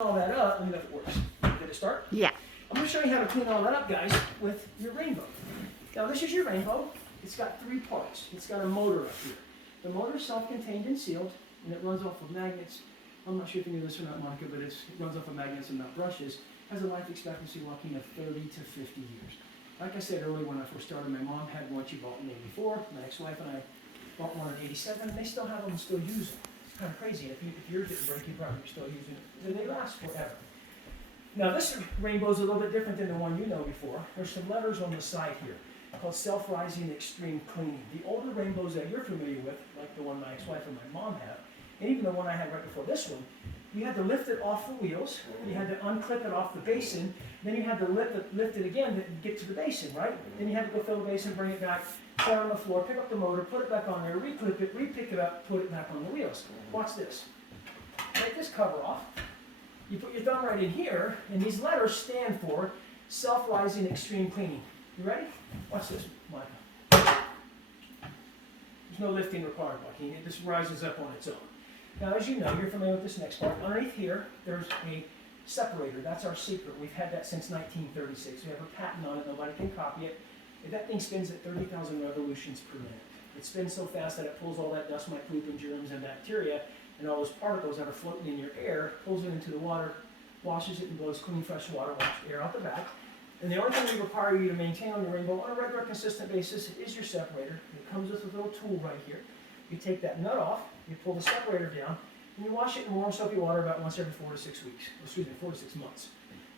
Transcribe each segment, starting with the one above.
all that up. Let me know if it works. Did it start? Yeah. I'm going to show you how to clean all that up, guys, with your rainbow. Now, this is your rainbow. It's got 3 parts. It's got a motor up here. The motor is self-contained and sealed, and it runs off of magnets. I'm not sure if you knew this or not, Monica, but it runs off of magnets and not brushes. Has a life expectancy, Joaquin, of 30 to 50 years. Like I said earlier, when I first started, my mom had one. She bought in '84. My ex-wife and I bought one in '87, and they still have them and still use them. It's kind of crazy. If yours didn't break, you probably still using it. And they last forever. Now, this rainbow is a little bit different than the one you know before. There's some letters on the side here called Self-Rising Extreme Cleaning. The older rainbows that you're familiar with, like the one my ex-wife and my mom have, and even the one I had right before this one, you had to lift it off the wheels, you had to unclip it off the basin, then you had to lift it again to get to the basin, right? Then you had to go fill the basin, bring it back, set it on the floor, pick up the motor, put it back on there, reclip it, re-pick it up, put it back on the wheels. Watch this. Take this cover off. You put your thumb right in here, and these letters stand for Self-Rising Extreme Cleaning. You ready? Watch this, Micah. There's no lifting required, Joaquin. It just rises up on its own. Now, as you know, you're familiar with this next part. Underneath here, there's a separator. That's our secret. We've had that since 1936. We have a patent on it. Nobody can copy it. That thing spins at 30,000 revolutions per minute. It spins so fast that it pulls all that dust, mite, poop, and germs and bacteria and all those particles that are floating in your air, pulls it into the water, washes it, and blows clean, fresh water, washed air out the back. And the only thing we require you to maintain on your rainbow on a regular, consistent basis is your separator. It comes with a little tool right here. You take that nut off, you pull the separator down, and you wash it in warm soapy water about once every 4 to 6 weeks. Excuse me, 4 to 6 months.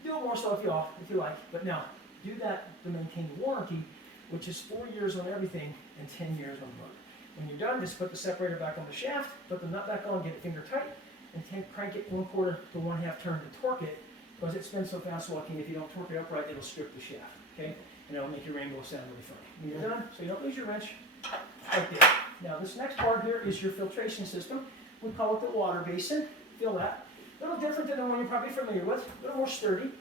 Do it more so if you like, but now, do that to maintain the warranty, which is 4 years on everything and 10 years on both. When you're done, just put the separator back on the shaft, put the nut back on, get it finger tight, and crank it 1/4 to 1/2 turn to torque it, because it spins so fast, Joaquin, if you don't torque it upright, it'll strip the shaft, okay? And it'll make your rainbow sound really funny. When you're done, so you don't lose your wrench, right there. Now, this next part here is your filtration system. We call it the water basin. Feel that. A little different than the one you're probably familiar with, a little more sturdy.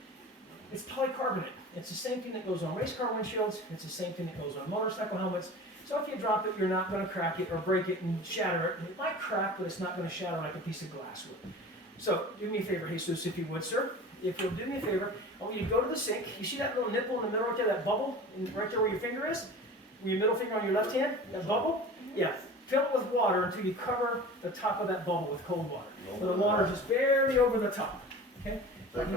It's polycarbonate. It's the same thing that goes on race car windshields. It's the same thing that goes on motorcycle helmets. So if you drop it, you're not going to crack it or break it and shatter it. It might crack, but it's not going to shatter like a piece of glass would. So do me a favor, Jesus, if you would, sir. If you'll do me a favor, I want you to go to the sink. You see that little nipple in the middle right there, that bubble, right there where your finger is? With your middle finger on your left hand, that bubble? Yeah. Fill it with water until you cover the top of that bubble with cold water. So the water is just barely over the top. Okay? We'll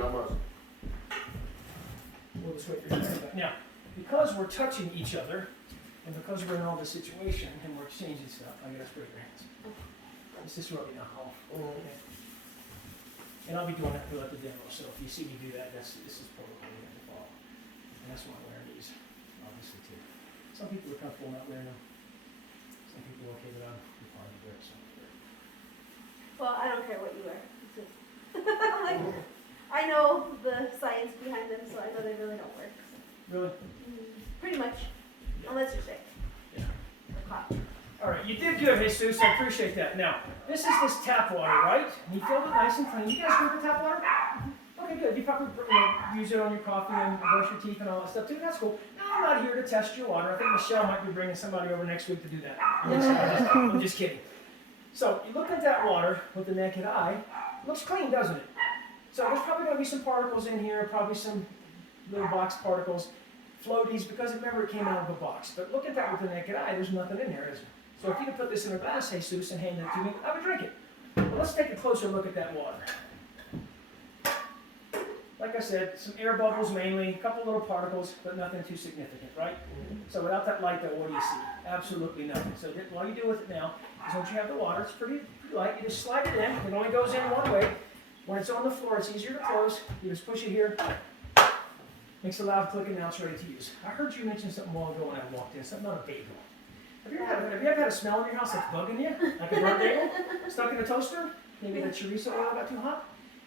just wait for you. Now, because we're touching each other, and because we're in all this situation and we're exchanging stuff, I gotta spray your hands. It's just rubbing alcohol. Okay. And I'll be doing that throughout the demo, so if you see me do that, this is protocol you have to follow. And that's why I'm wearing these, obviously, too. Some people are comfortable not wearing them. Some people are okay with them. You're fine to wear it, so wear it. Well, I don't care what you wear. Like, I know the science behind them, so I know they really don't work. So. Really? Pretty much. Yeah. Unless you're sick. Yeah. Or hot. All right, you did good, Jesus. I appreciate that. Now, this is this tap water, right? And you filled it nice and clean. You guys drink the tap water? Okay, good. You probably use it on your coffee and brush your teeth and all that stuff too. That's cool. No, I'm not here to test your water. I think Michelle might be bringing somebody over next week to do that. I'm just kidding. So, you look at that water with the naked eye. It looks clean, doesn't it? So, there's probably going to be some particles in here, probably some little box particles, floaties, because remember it came out of a box. But look at that with the naked eye. There's nothing in there, is there? So if you could put this in a glass, Jesus, and hand it to me, I would drink it. But let's take a closer look at that water. Like I said, some air bubbles mainly, a couple little particles, but nothing too significant, right? So without that light, though, what do you see? Absolutely nothing. So all you do with it now is once you have the water, it's pretty light, you just slide it in. It only goes in one way. When it's on the floor, it's easier to close. You just push it here. Makes a loud click, and now it's ready to use. I heard you mention something a while ago when I walked in, something about a bagel. Have you ever had a smell in your house that's bugging you? Like a burnt bagel? Stuck in a toaster? Maybe the chorizo oil got too hot?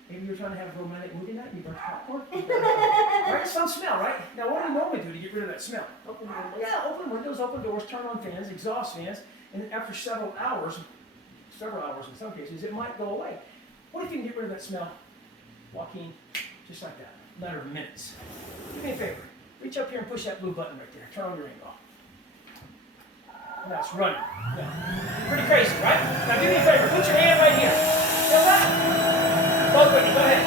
Maybe you're trying to have a romantic movie night and you burnt popcorn? Right? Some smell, right? Now, what do we normally do to get rid of that smell? Open windows. Yeah, open windows, open doors, turn on fans, exhaust fans, and after several hours in some cases, it might go away. What if you can get rid of that smell, Joaquin, just like that? A matter of minutes. Do me a favor. Reach up here and push that blue button right there. Turn on your rainbow. Now it's running. Now, pretty crazy, right? Now do me a favor. Put your hand right here. Feel that? Both of you. Go ahead.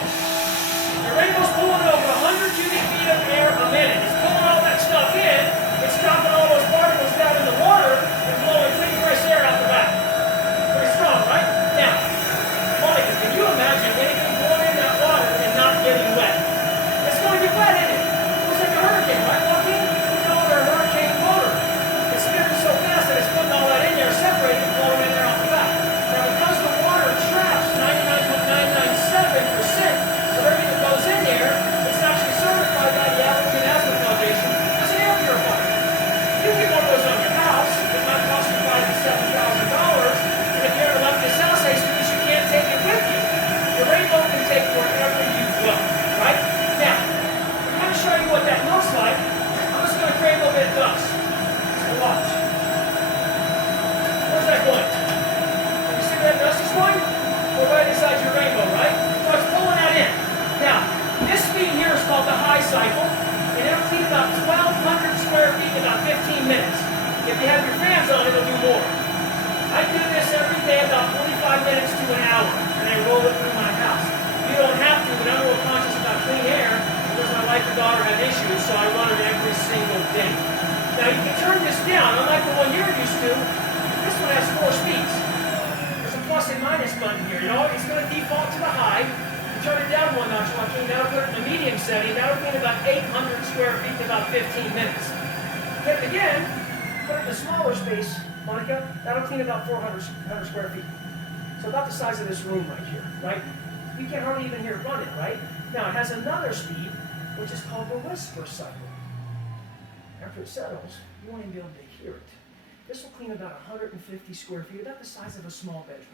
cycle, and it'll clean about 1,200 square feet in about 15 minutes. If you have your fans on, it'll do more. I do this every day about 45 minutes to an hour, and I roll it through my house. You don't have to, but I'm real conscious about clean air because my wife and daughter have issues, so I run it every single day. Now you can turn this down, unlike the one you're used to. This one has 4 speeds. There's a plus and minus button here. You know, it's going to default to the high. You turn it down 1 notch, Joaquin, that'll put it in the medium setting. That'll clean about 800 square feet in about 15 minutes. Hit it again, put it in the smaller space, Monica, that'll clean about 400 square feet. So about the size of this room right here, right? You can hardly even hear it running, right? Now it has another speed, which is called the whisper cycle. After it settles, you won't even be able to hear it. This will clean about 150 square feet, about the size of a small bedroom.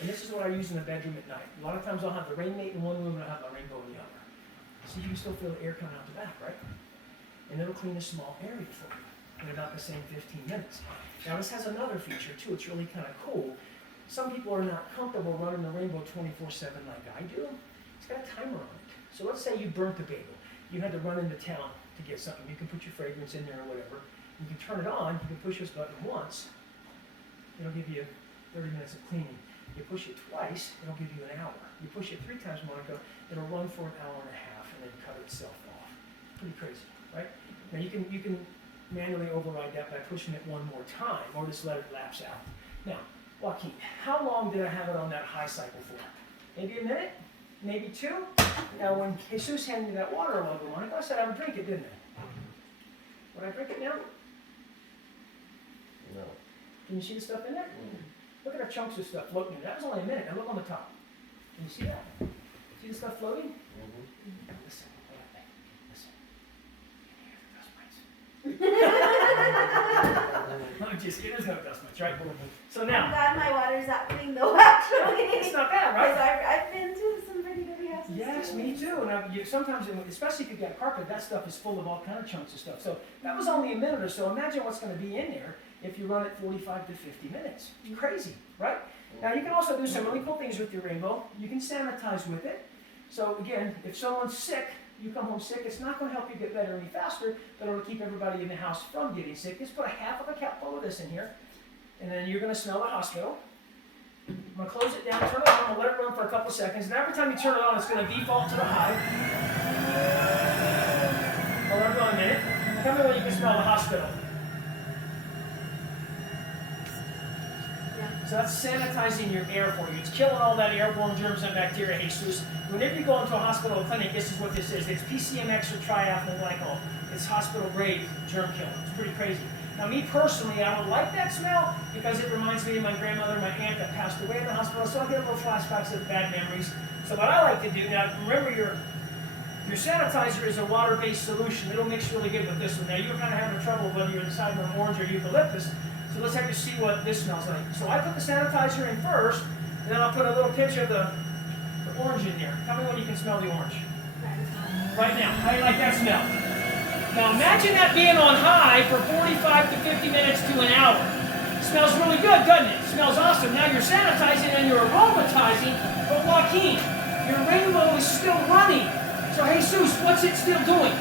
And this is what I use in the bedroom at night. A lot of times I'll have the rainmate in one room and I'll have my rainbow in the other. So you can still feel the air coming out the back, right? And it'll clean a small area for you in about the same 15 minutes. Now this has another feature too, it's really kind of cool. Some people are not comfortable running the rainbow 24/7 like I do. It's got a timer on it. So let's say you burnt the bagel. You had to run into town to get something. You can put your fragrance in there or whatever. You can turn it on, you can push this button once. It'll give you 30 minutes of cleaning. You push it twice, it'll give you an hour. You push it 3 times, Monica, it'll run for an hour and a half and then cut itself off. Pretty crazy, right? Now you can manually override that by pushing it 1 more time or just let it lapse out. Now, Joaquin, how long did I have it on that high cycle for? Maybe a minute? Maybe 2? Now when Jesus handed me that water a while ago, Monica, I said I would drink it, didn't I? Would I drink it now? No. Can you see the stuff in there? Look at our chunks of stuff floating in there. That was only a minute. Now look on the top. Can you see that? See the stuff floating? Now listen. Listen. You can hear the dust mites. No, just there's no dust mites, right? So I'm now, glad my water's that clean though, actually. it's not bad, right? I've been to some pretty dirty houses. Yes, too. me too. Now, sometimes, especially if you've got carpet, that stuff is full of all kind of chunks of stuff. So that was only a minute or so. Imagine what's going to be in there if you run it 45 to 50 minutes. It's crazy, right? Now you can also do some really cool things with your rainbow. You can sanitize with it. So again, if someone's sick, you come home sick, it's not going to help you get better any faster, but it'll keep everybody in the house from getting sick. Just put a half of a cap full of this in here, and then you're going to smell the hospital. I'm going to close it down, turn it on, I'm going to let it run for a couple seconds, and every time you turn it on, it's going to default to the high. I'll let it go in a minute. Tell me when you can smell the hospital. So that's sanitizing your air for you. It's killing all that airborne germs and bacteria, Jesus. Whenever you go into a hospital or clinic, this is what this is. It's PCMX or triethyl glycol. It's hospital grade germ killer. It's pretty crazy. Now me personally, I don't like that smell because it reminds me of my grandmother and my aunt that passed away in the hospital, so I get a little flashbacks of bad memories. So what I like to do, now remember your sanitizer is a water-based solution. It'll mix really good with this one. Now you're kind of having trouble whether you're deciding on orange or eucalyptus. So let's have you see what this smells like. So I put the sanitizer in first, and then I'll put a little pinch of the orange in there. Tell me when you can smell the orange. Right now. How do you like that smell? Now imagine that being on high for 45 to 50 minutes to an hour. Smells really good, doesn't it? Smells awesome. Now you're sanitizing and you're aromatizing, but Joaquin, your rainbow is still running. So Jesus, what's it still doing?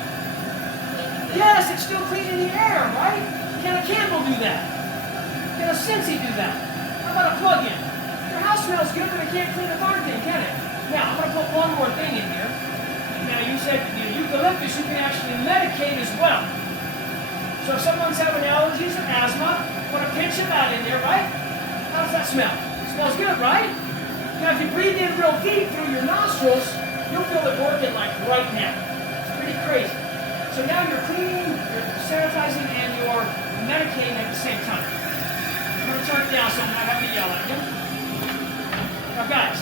Yes, it's still cleaning the air, right? Can a candle do that? Can a Scentsy do that? How about a plug-in? Your house smells good, but it can't clean a darn thing, can it? Now, I'm going to put one more thing in here. Now, you said eucalyptus, you can actually medicate as well. So if someone's having allergies or asthma, put a pinch of that in there, right? How does that smell? It smells good, right? Now, if you breathe in real deep through your nostrils, you'll feel it working like right now. It's pretty crazy. So now you're cleaning, you're sanitizing, and you're medicating at the same time. I'm going to turn it down so I'm not having to yell at you. Now guys,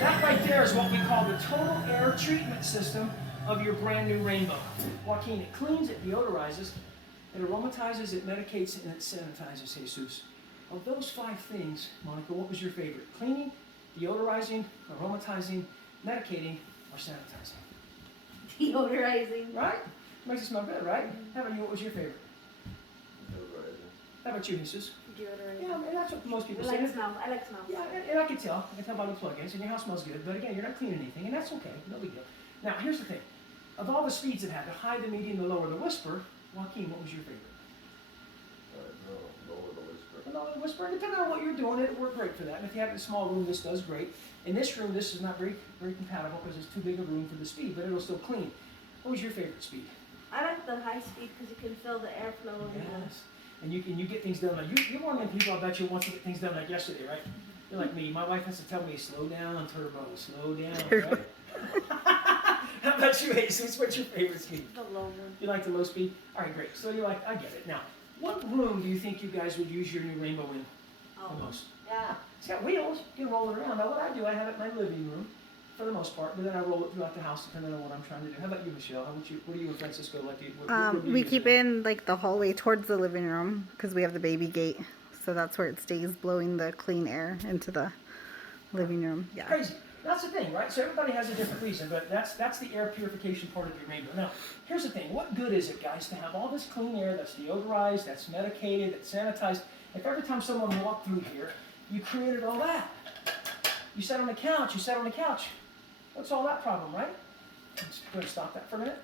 that right there is what we call the total air treatment system of your brand new rainbow. Joaquin, it cleans, it deodorizes, it aromatizes, it medicates, and it sanitizes, Jesus. Of those 5 things, Monica, what was your favorite? Cleaning, deodorizing, aromatizing, medicating, or sanitizing? Deodorizing. Right? Makes it smell good, right? How about you, what was your favorite? How about you, Jesus? Deodorizing. Yeah, and that's what most people I say. like smell. I like smell. Yeah, and I can tell. I can tell by the plugins, and your house smells good. But again, you're not cleaning anything, and that's okay. No big deal. Now, here's the thing. Of all the speeds it had, the high, the medium, the lower, the whisper, Joaquin, what was your favorite? Lower the whisper. The lower the whisper, and depending on what you're doing, it worked great for that. And if you have a small room, this does great. In this room, this is not very compatible because it's too big a room for the speed, but it'll still clean. What was your favorite speed? I like the high speed because you can feel the airflow. Yes. And you get things done. Like you're one of the people I bet you wants to get things done like yesterday, right? You're like me. My wife has to tell me, slow down, turbo, slow down, right? How about you, Jesus? What's your favorite speed? The low one. You like the low speed? All right, great. So you like, I get it. Now, what room do you think you guys would use your new rainbow in the most? Yeah. It's got wheels. You can roll it around. Now, what I do, I have it in my living room for the most part, but then I roll it throughout the house depending on what I'm trying to do. How about you, Michelle? What do you and Francisco like to do? What do you We use keep it it in like the hallway towards the living room because we have the baby gate, so that's where it stays, blowing the clean air into the living room. Yeah. Crazy. That's the thing, right? So everybody has a different reason, but that's the air purification part of your rainbow. Now, here's the thing. What good is it, guys, to have all this clean air that's deodorized, that's medicated, that's sanitized, if every time someone walked through here, you created all that? You sat on the couch, What's all that problem, right? I'm just going to stop that for a minute.